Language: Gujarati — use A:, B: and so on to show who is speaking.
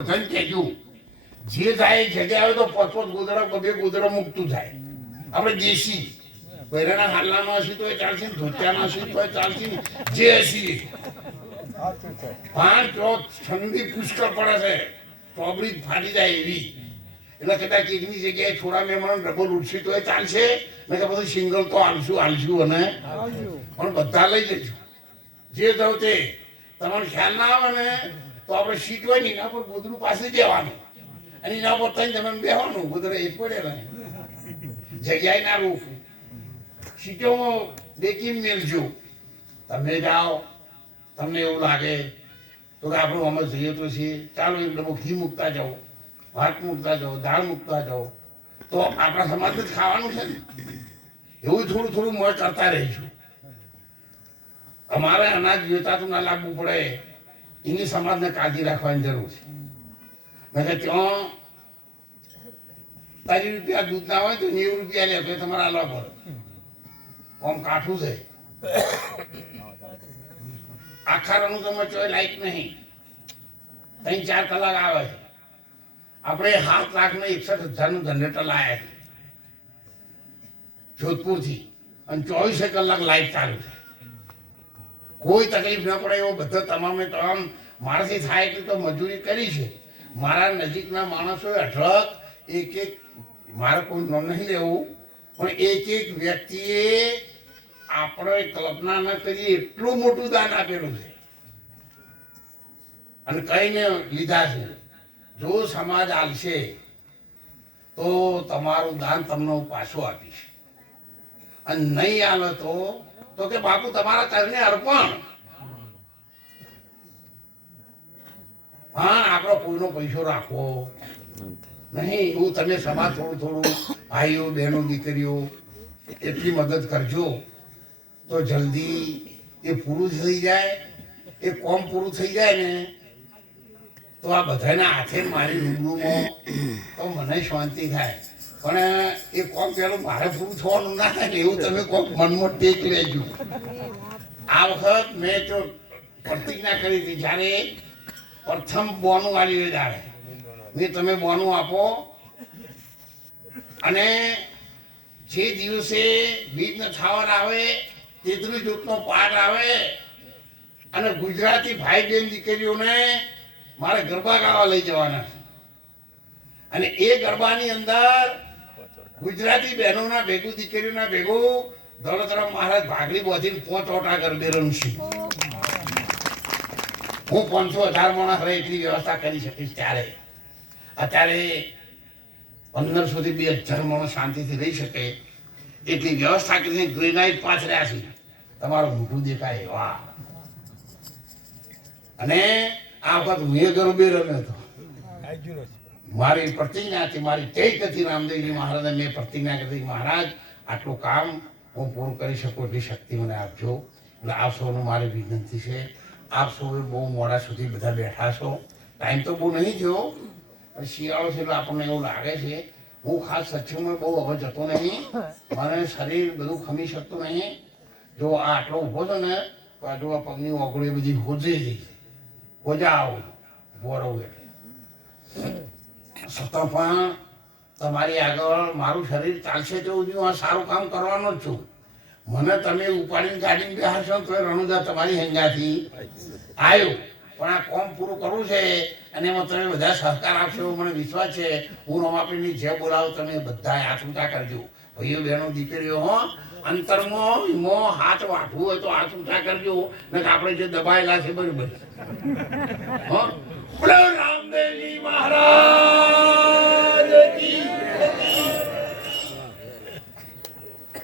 A: બધાને કહેજો જે થાય જગ્યા આવે તો પાંચ પાંચ ગોદરા બબે ગોદરા મૂકતું થાય આપણે દેશી. બૈરાના હાડલામાં હશે તો એ ચાલશે ને ધોતિયામાં હશે તો એ ચાલશે ને જે હશે. પાંચ ઠંડી પુષ્કળ પડે છે. ચોપડી ફાટી જાય એવી. એટલે કદાચ એકની જગ્યાએ થોડા મહેમાન ડબલ ઉઠશે તો એ ચાલશે. ને કે બધું સિંગલ તો આલશું આલશું અને પણ બધા લઈ જજો. જે થયું તે. તમારો ખ્યાલ ના આવે ને? તો આપણે સીટ હોય ને એના પર ગોદડું પાસે દેવાનું. અને એના પર ત્રણ તમે બેવાનું ગોદડા એ પડેલા જગ્યાએ ના રોકવું સીટોમાં દેખી મેલજો. તમે જાઓ, તમને એવું લાગે. તો કે આપણું અમે જઈએ તો છીએ. ચાલો એક ડબ્બો ઘી મૂકતા જાઓ, ભાત મૂકતા જાઓ, દાળ મૂકતા જાઓ. તો આપણા સમાજને જ ખાવાનું છે ને. એવું થોડું થોડું મોજ કરતા રહીશું. અમારે અનાજ વેચાતું ના લાગવું પડે. એની સમાજને કાળજી રાખવાની જરૂર છે. એટલે ત્યાં તારી રૂપિયા દૂધ ના હોય તો નેવું રૂપિયા લે, તો તમારે આલવા પડે. આમ કાઠું છે. આખા રણું તમે ચોય લાઈટ નહીં. ત્રણ ચાર કલાક આવે આપણે સાત લાખ ને એકસઠ હજારનું જનરેટર લાયા છે. જોધપુરથી. અને ચોવીસે કલાક લાઈટ ચાલુ છે. કોઈ તકલીફ ન પડે એવો બધો તમામે તમામ મારાથી થાય એટલી તો મજૂરી કરી છે. મારા નજીકના માણસોએ અઢળક એક એક, મારે કોઈ નામ નહીં લેવું, પણ એક એક વ્યક્તિએ આપણે કલ્પના ન કરીએ એટલું મોટું દાન આપેલું છે. અને કહીને લીધા છે. જો સમાજ આલશે, તો તમારું દાન તમને પાછું આપીશ. અને નહીં આલે તો તો કે બાપુ, તમારા ચરણે અર્પણ. હા, આપણો કોઈનો પૈસો રાખો. નહીં, એવું તમે સમાજ થોડું થોડું ભાઈઓ, બહેનો, દીકરીઓ, એટલી મદદ કરજો. તો જલ્દી એ પૂરું થઈ જાય, એ કોમ પૂરું થઈ જાય ને, તો આ બધાના હાથે મારી રૂબરૂમાં તો મને શાંતિ થાય. પણ એ કોમ પેલું મારે પૂરું થવાનું ના થાય ને એવું તમે કોક મનમાં ટેક લેજો. આ વખત મેં તો પ્રતિજ્ઞા કરી હતી. જ્યારે પ્રથમ બોનું આવી ત્યારે મેં તમે બોનું આપો. અને જે દિવસે બીજનો છાવર આવે તેત્રીસ જૂથનો પાઠ આવે, અને ગુજરાતી ભાઈ બહેન દીકરીઓને મારે ગરબા ગાવા લઈ જવાના અને એ ગરબાની અંદર ગુજરાતી બહેનોના ભેગું, દીકરીઓના ભેગું દોલતરામ મહારાજ ભાગલી બોધીને પોચ ઓટા ગરબે રમશું હું પાંચસો હજાર માણસ રહે એટલી વ્યવસ્થા કરી શકીશ ત્યારે. અત્યારે પંદરસો થી બે હજાર માણસ શાંતિથી રહી શકે એટલી વ્યવસ્થા કરીને ગ્રેનાઇટ પાથર્યા છે. તમારું મોટું દેખાય વાહ અને આ વખત હું એ ગરબે રમ્યો હતો મારી પ્રતિજ્ઞા હતી, મારી ટેક હતી રામદેવજી મહારાજને મેં પ્રતિજ્ઞા કરી મહારાજ, આટલું કામ હું પૂરું કરી શકું એટલી શક્તિ મને આપજો. એટલે આપ સૌનું મારી વિનંતી છે. આપ સૌએ બહુ મોડા સુધી બધા બેઠા છો. ટાઈમ તો બહુ નહીં થયો, પણ શિયાળો છે એટલે આપણને એવું લાગે છે. હું ખાસ સત્સંગમાં બહુ હવે જતો નહીં. મને શરીર બધું ખમી શકતું નહીં. જો આ આટલો ઊભો છે ને, તો આ આ પગની ઓગળી બધી હોજે જઈ હોજા આવું. ઊભો એટલે છતાં પણ તમારી આગળ મારું શરીર ચાલશે તો હું આ સારું કામ કરવાનો છું. મને તમે ઉપાડીને ગાડીને બેહાડશો તો રણુદા તમારી હેંગાથી આવ્યું. પણ આ કોમ પૂરું કરવું છે અને એમાં તમે બધા સહકાર આપશો એવો મને વિશ્વાસ છે. હું રમાપીની જે બોલાવો, તમે બધા ઊંચા કરજો. ભાઈઓ, બહેનો, દીકરીઓ, હો. અંતરમાં ઈમો હાથ વાઢવું હોય તો ઊંચા કરજો. ને આપણે જે દબાયેલા છે બરાબર. હો. રામદેવજી મહારાજ.